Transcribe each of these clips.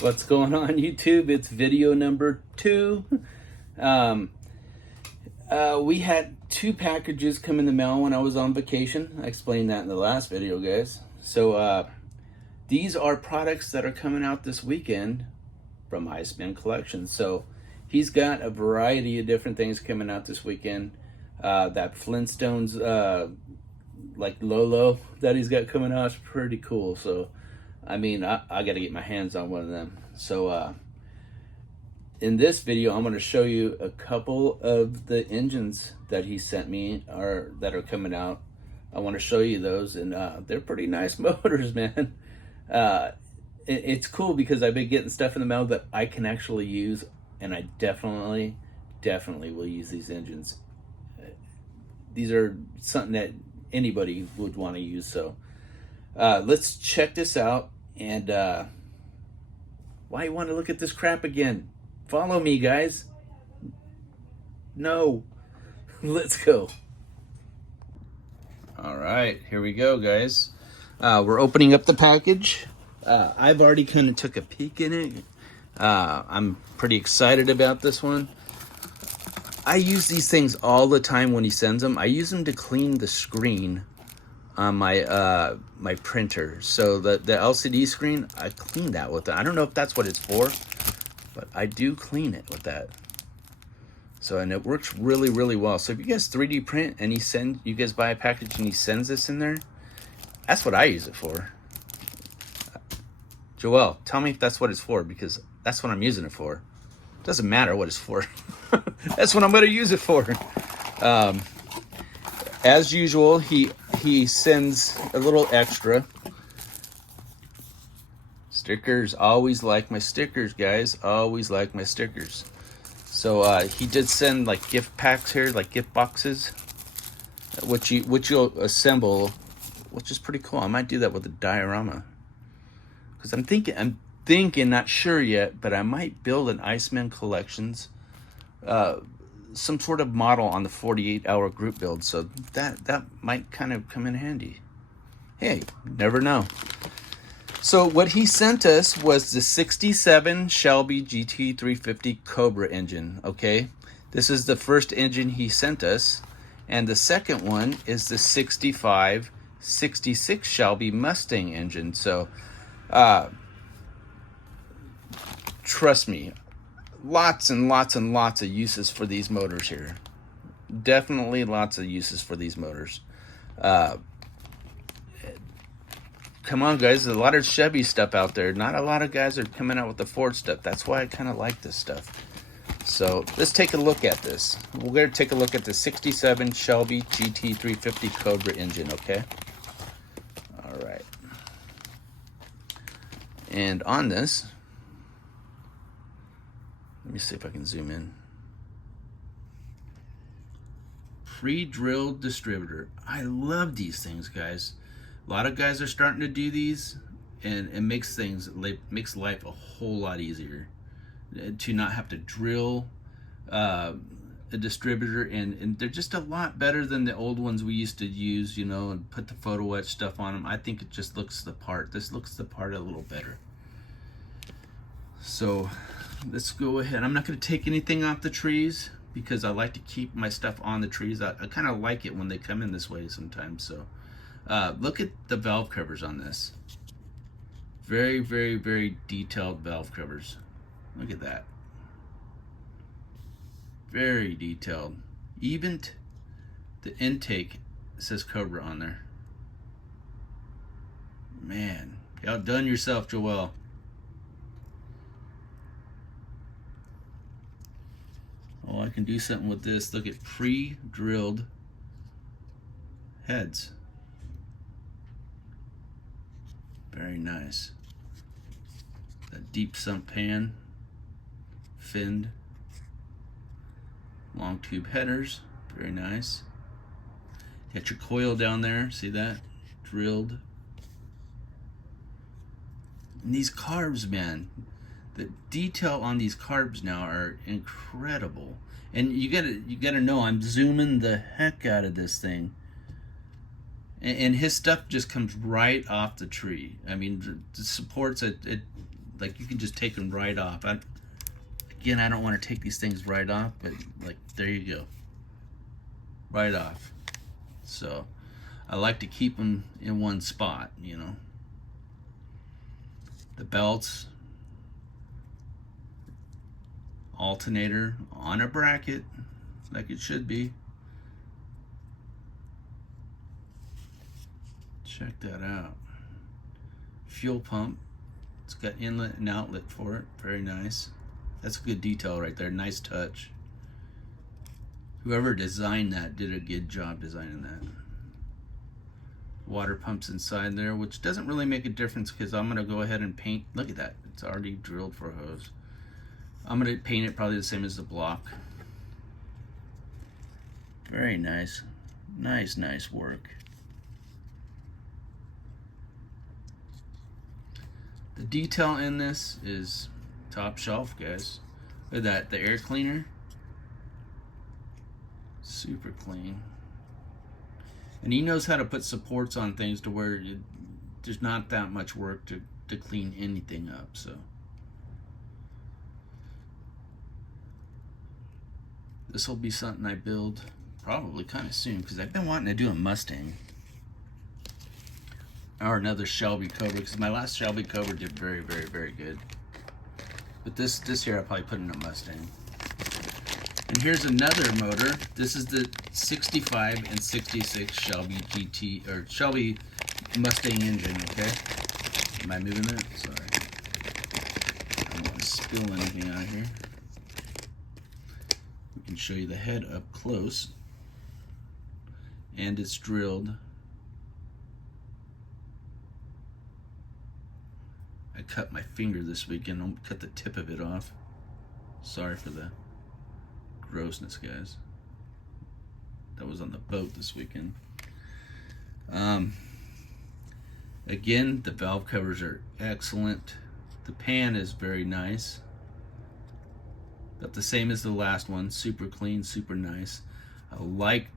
What's going on, YouTube? It's video number 2. We had 2 packages come in the mail when I was on vacation. I explained that in the last video, guys. So these are products that are coming out this weekend from ICEMAN Collection. So he's got a variety of different things coming out this weekend. That Flintstones like Lolo that he's got coming out is pretty cool. So I mean, I got to get my hands on one of them. So in this video, I'm going to show you a couple of the engines that he sent me that are coming out. I want to show you those, and they're pretty nice motors, man. It's cool because I've been getting stuff in the mail that I can actually use, and I definitely will use these engines. These are something that anybody would want to use. So let's check this out. And why you want to look at this crap again? Follow me, guys. No. Let's go. All right, here we go, guys. We're opening up the package. I've already kind of took a peek in it. I'm pretty excited about this one. I use these things all the time when he sends them. I use them to clean the screen on my my printer. So the LCD screen, I clean that with it. I don't know if that's what it's for, but I do clean it with that. So, and it works really well. So if you guys 3D print and you guys buy a package and he sends this in there, that's what I use it for. Joel, tell me if that's what it's for, because that's what I'm using it for. Doesn't matter what it's for. That's what I'm going to use it for. As usual, he sends a little extra. Stickers, always like my stickers, guys. Always like my stickers. So he did send like gift packs here, like gift boxes, which you'll assemble, which is pretty cool. I might do that with a diorama, because I'm thinking, not sure yet, but I might build an ICEMAN Collections, some sort of model on the 48-hour group build. So that might kind of come in handy. Hey, never know. So what he sent us was the 67 Shelby GT350 Cobra engine, okay? This is the first engine he sent us. And the second one is the 66 Shelby Mustang engine. So, trust me, lots and lots of uses for these motors here. Definitely lots of uses for these motors. Come on, guys, there's a lot of Chevy stuff out there. Not a lot of guys are coming out with the Ford stuff. That's why I kind of like this stuff. So let's take a look at this. We're going to take a look at the 67 Shelby GT350 Cobra engine, okay? All right. And on this, let me see if I can zoom in. Pre-drilled distributor. I love these things, guys. A lot of guys are starting to do these, and it makes life a whole lot easier to not have to drill a distributor, and they're just a lot better than the old ones we used to use, you know, and put the photo etch stuff on them. I think it just looks the part. This looks the part a little better. So let's go ahead. I'm not going to take anything off the trees, because I like to keep my stuff on the trees. I kind of like it when they come in this way sometimes. So look at the valve covers on this. Very detailed valve covers. Look at that. Very detailed. Even the intake says Cobra on there. Man, you outdone yourself, Joel. Oh, I can do something with this. Look at pre-drilled heads. Very nice. A deep sump pan, finned, long tube headers, very nice. Got your coil down there, see that? Drilled. And these carbs, man, the detail on these carbs now are incredible. And you gotta know, I'm zooming the heck out of this thing. And his stuff just comes right off the tree. I mean, the supports it like you can just take them right off. Again, I don't want to take these things right off, but like there you go, right off. So I like to keep them in one spot, you know. The belts, alternator on a bracket like it should be. Check that out. Fuel pump, it's got inlet and outlet for it, very nice. That's a good detail right there, nice touch. Whoever designed that did a good job designing that. Water pumps inside there, which doesn't really make a difference because I'm gonna go ahead and paint. Look at that, it's already drilled for a hose. I'm gonna paint it probably the same as the block. Very nice, nice work. The detail in this is top shelf, guys. Look at that, the air cleaner, super clean. And he knows how to put supports on things to where there's not that much work to clean anything up. So this will be something I build probably kind of soon, because I've been wanting to do a Mustang or another Shelby Cobra, because my last Shelby Cobra did very good. But this here I'll probably put in a Mustang. And here's another motor. This is the 65 and 66 Shelby GT or Shelby Mustang engine, okay? Am I moving that? Sorry. I don't want to spill anything out here. We can show you the head up close. And it's drilled. I cut my finger this weekend. I'll cut the tip of it off. Sorry for the grossness, guys. That was on the boat this weekend. Again, the valve covers are excellent. The pan is very nice. About the same as the last one. Super clean, super nice. I like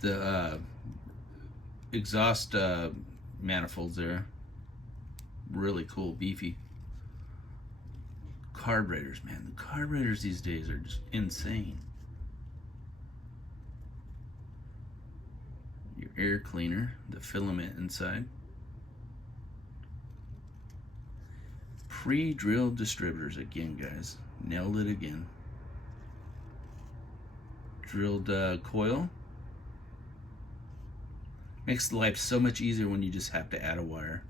the exhaust manifolds there. Really cool, beefy. Carburetors, man. The carburetors these days are just insane. Your air cleaner, the filament inside. Pre-drilled distributors again, guys. Nailed it again. Drilled coil. Makes life so much easier when you just have to add a wire.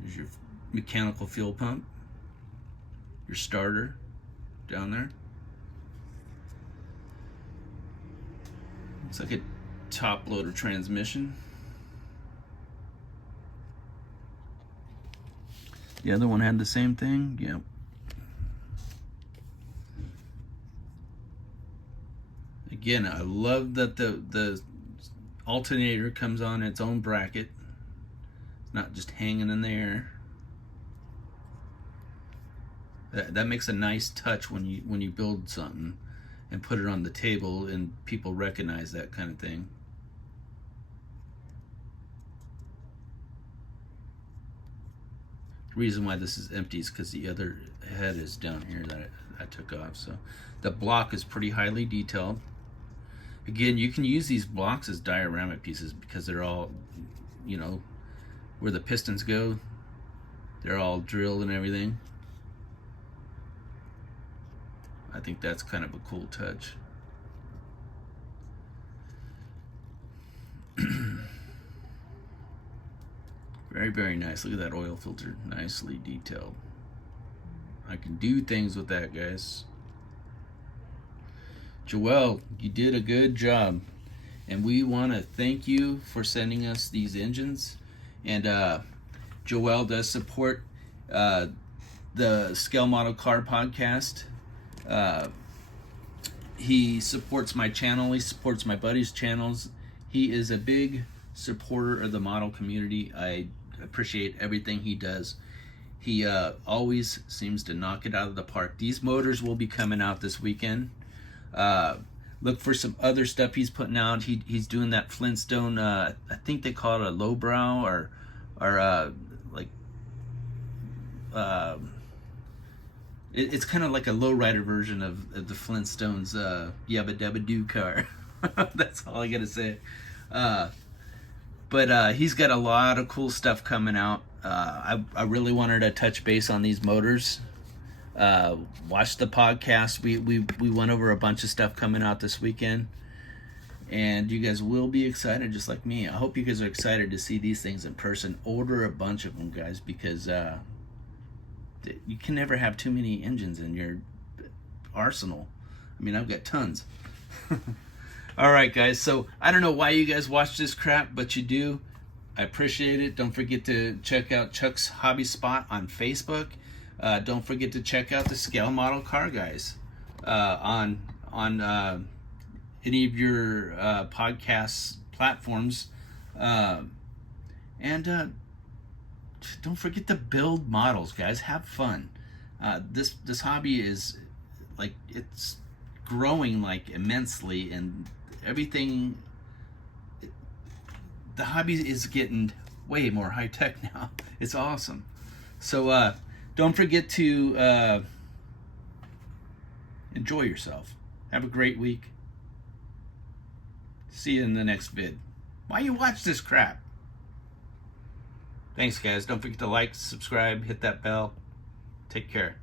There's your mechanical fuel pump, your starter down there. Looks like a top loader transmission. The other one had the same thing. Yep. Again, I love that the alternator comes on its own bracket. Not just hanging in the air. That makes a nice touch when you build something and put it on the table and people recognize that kind of thing. The reason why this is empty is because the other head is down here that I took off. So the block is pretty highly detailed. Again, you can use these blocks as dioramic pieces because they're all, you know, where the pistons go, they're all drilled and everything. I think that's kind of a cool touch. Very nice. Look at that oil filter, nicely detailed. I can do things with that, guys. Joelle, you did a good job, and we want to thank you for sending us these engines. And Joelle does support the Scale Model Car podcast. He supports my channel. He supports my buddies' channels. He is a big supporter of the model community. I appreciate everything he does. He always seems to knock it out of the park. These motors will be coming out this weekend. Look for some other stuff he's putting out. He's doing that Flintstone, I think they call it a lowbrow or like it's kind of like a lowrider version of the Flintstones Yabba Dabba Doo car. That's all I gotta say. But he's got a lot of cool stuff coming out. I really wanted to touch base on these motors. Watch the podcast. We went over a bunch of stuff coming out this weekend, and you guys will be excited just like me. I hope you guys are excited to see these things in person. Order a bunch of them, guys, because you can never have too many engines in your arsenal. I mean, I've got tons. All right, guys. So I don't know why you guys watch this crap, but you do. I appreciate it. Don't forget to check out Chuck's Hobby Spot on Facebook. Don't forget to check out the Scale Model Car Guys on any of your podcast platforms. And don't forget to build models, guys. Have fun. This hobby is like, it's growing like immensely, and everything. The hobby is getting way more high tech now. It's awesome. So don't forget to enjoy yourself. Have a great week. See you in the next vid. Why you watch this crap? Thanks, guys. Don't forget to like, subscribe, hit that bell. Take care.